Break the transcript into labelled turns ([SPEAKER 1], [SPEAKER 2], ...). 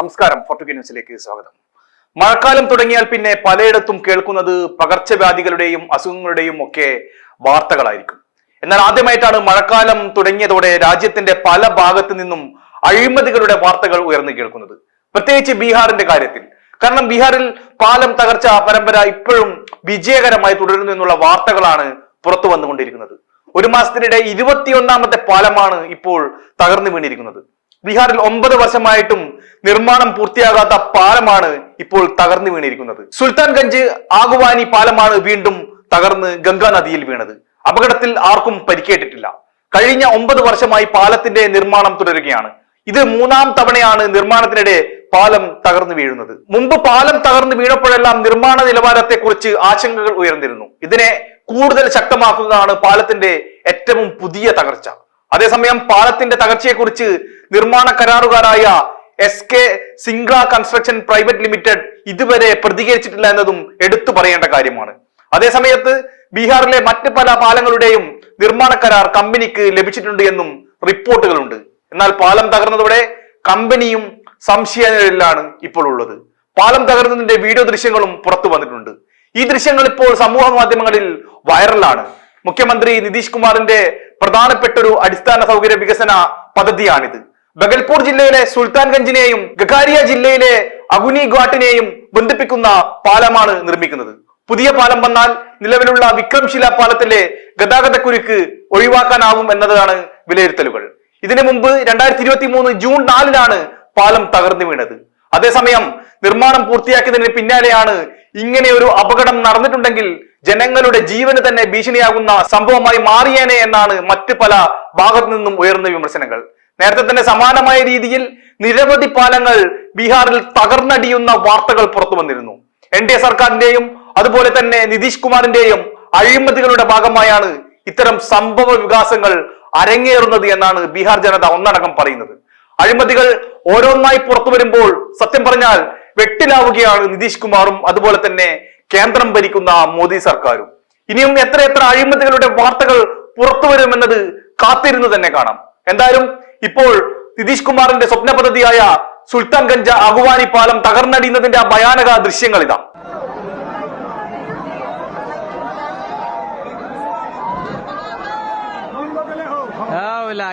[SPEAKER 1] നമസ്കാരം ഫോർട്ടുഗി ന്യൂസിലേക്ക് സ്വാഗതം. മഴക്കാലം തുടങ്ങിയാൽ പിന്നെ പലയിടത്തും കേൾക്കുന്നത് പകർച്ചവ്യാധികളുടെയും അസുഖങ്ങളുടെയും ഒക്കെ വാർത്തകളായിരിക്കും. എന്നാൽ ആദ്യമായിട്ടാണ് മഴക്കാലം തുടങ്ങിയതോടെ രാജ്യത്തിന്റെ പല ഭാഗത്തു നിന്നും അഴിമതികളുടെ വാർത്തകൾ ഉയർന്നു കേൾക്കുന്നത്. പ്രത്യേകിച്ച് ബീഹാറിന്റെ കാര്യത്തിൽ. കാരണം ബീഹാറിൽ പാലം തകർച്ച പരമ്പര ഇപ്പോഴും വിജയകരമായി തുടരുന്നു എന്നുള്ള വാർത്തകളാണ് പുറത്തു വന്നുകൊണ്ടിരിക്കുന്നത്. ഒരു മാസത്തിനിടെ ഇരുപത്തിയൊന്നാമത്തെ പാലമാണ് ഇപ്പോൾ തകർന്നു വീണിരിക്കുന്നത്. ബീഹാറിൽ ഒമ്പത് വർഷമായിട്ടും നിർമ്മാണം പൂർത്തിയാകാത്ത പാലമാണ് ഇപ്പോൾ തകർന്നു വീണിരിക്കുന്നത്. സുൽത്താൻഗഞ്ച് ആഗുവാനി പാലമാണ് വീണ്ടും തകർന്ന് ഗംഗാ നദിയിൽ വീണത്. അപകടത്തിൽ ആർക്കും പരിക്കേറ്റിട്ടില്ല. കഴിഞ്ഞ ഒമ്പത് വർഷമായി പാലത്തിന്റെ നിർമ്മാണം തുടരുകയാണ്. ഇത് മൂന്നാം തവണയാണ് നിർമ്മാണത്തിനിടെ പാലം തകർന്നു വീഴുന്നത്. മുമ്പ് പാലം തകർന്നു വീണപ്പോഴെല്ലാം നിർമ്മാണ നിലവാരത്തെക്കുറിച്ച് ആശങ്കകൾ ഉയർന്നിരുന്നു. ഇതിനെ കൂടുതൽ ശക്തമാക്കുന്നതാണ് പാലത്തിന്റെ ഏറ്റവും പുതിയ തകർച്ച. അതേസമയം പാലത്തിന്റെ തകർച്ചയെക്കുറിച്ച് നിർമ്മാണ കരാറുകാരായ S K Singla construction private limited ഇതുവരെ പ്രതികരിച്ചിട്ടില്ല എന്നതും എടുത്തു പറയേണ്ട കാര്യമാണ്. അതേസമയത്ത് ബീഹാറിലെ മറ്റ് പല പാലങ്ങളുടെയും നിർമ്മാണ കരാർ കമ്പനിക്ക് ലഭിച്ചിട്ടുണ്ട് എന്നും റിപ്പോർട്ടുകളുണ്ട്. എന്നാൽ പാലം തകർന്നതോടെ കമ്പനിയും സംശയനിഴലിലാണ് ഇപ്പോൾ ഉള്ളത്. പാലം തകർന്നതിന്റെ വീഡിയോ ദൃശ്യങ്ങളും പുറത്തു വന്നിട്ടുണ്ട്. ഈ ദൃശ്യങ്ങൾ ഇപ്പോൾ സമൂഹ മാധ്യമങ്ങളിൽ വൈറലാണ്. മുഖ്യമന്ത്രി നിതീഷ് കുമാറിന്റെ പ്രധാനപ്പെട്ട ഒരു അടിസ്ഥാന സൗകര്യ വികസന പദ്ധതിയാണിത്. ബഗൽപൂർ ജില്ലയിലെ സുൽത്താൻഗഞ്ചിനെയും ഗഖാരിയ ജില്ലയിലെ അഗുനി ഘാട്ടിനെയും ബന്ധിപ്പിക്കുന്ന പാലമാണ് നിർമ്മിക്കുന്നത്. പുതിയ പാലം വന്നാൽ നിലവിലുള്ള വിക്രംശില പാലത്തിലെ ഗതാഗതക്കുരുക്ക് ഒഴിവാക്കാനാവും എന്നതാണ് വിലയിരുത്തലുകൾ. ഇതിനു മുമ്പ് രണ്ടായിരത്തി ഇരുപത്തി മൂന്ന് ജൂൺ നാലിനാണ് പാലം തകർന്നു വീണത്. അതേസമയം നിർമ്മാണം പൂർത്തിയാക്കിയതിന് പിന്നാലെയാണ് ഇങ്ങനെ ഒരു അപകടം നടന്നിട്ടുണ്ടെങ്കിൽ ജനങ്ങളുടെ ജീവന് തന്നെ ഭീഷണിയാകുന്ന സംഭവമായി മാറിയേനെ എന്നാണ് മറ്റു പല ഭാഗത്തു നിന്നും ഉയർന്ന വിമർശനങ്ങൾ. നേരത്തെ തന്നെ സമാനമായ രീതിയിൽ നിരവധി പാലങ്ങൾ ബീഹാറിൽ തകർന്നടിയുന്ന വാർത്തകൾ പുറത്തു വന്നിരുന്നു. എൻ ഡി എ സർക്കാരിന്റെയും അതുപോലെ തന്നെ നിതീഷ് കുമാറിന്റെയും അഴിമതികളുടെ ഭാഗമായാണ് ഇത്തരം സംഭവ വികാസങ്ങൾ അരങ്ങേറുന്നത് എന്നാണ് ബീഹാർ ജനത ഒന്നടങ്കം പറയുന്നത്. അഴിമതികൾ ഓരോന്നായി പുറത്തു വരുമ്പോൾ സത്യം പറഞ്ഞാൽ വെട്ടിലാവുകയാണ് നിതീഷ് കുമാറും അതുപോലെ തന്നെ കേന്ദ്രം ഭരിക്കുന്ന മോദി സർക്കാരും. ഇനിയും എത്ര എത്ര അഴിമതികളുടെ വാർത്തകൾ പുറത്തു വരുമെന്നത് കാത്തിരുന്നു തന്നെ കാണാം. എന്തായാലും ഇപ്പോൾ നിതീഷ് കുമാറിന്റെ സ്വപ്ന പദ്ധതിയായ സുൽത്താൻഗഞ്ച അഗുവാനി പാലം തകർന്നടിയുന്നതിന്റെ ആ ഭയാനക ദൃശ്യങ്ങൾ ഇതാ.
[SPEAKER 2] Hola,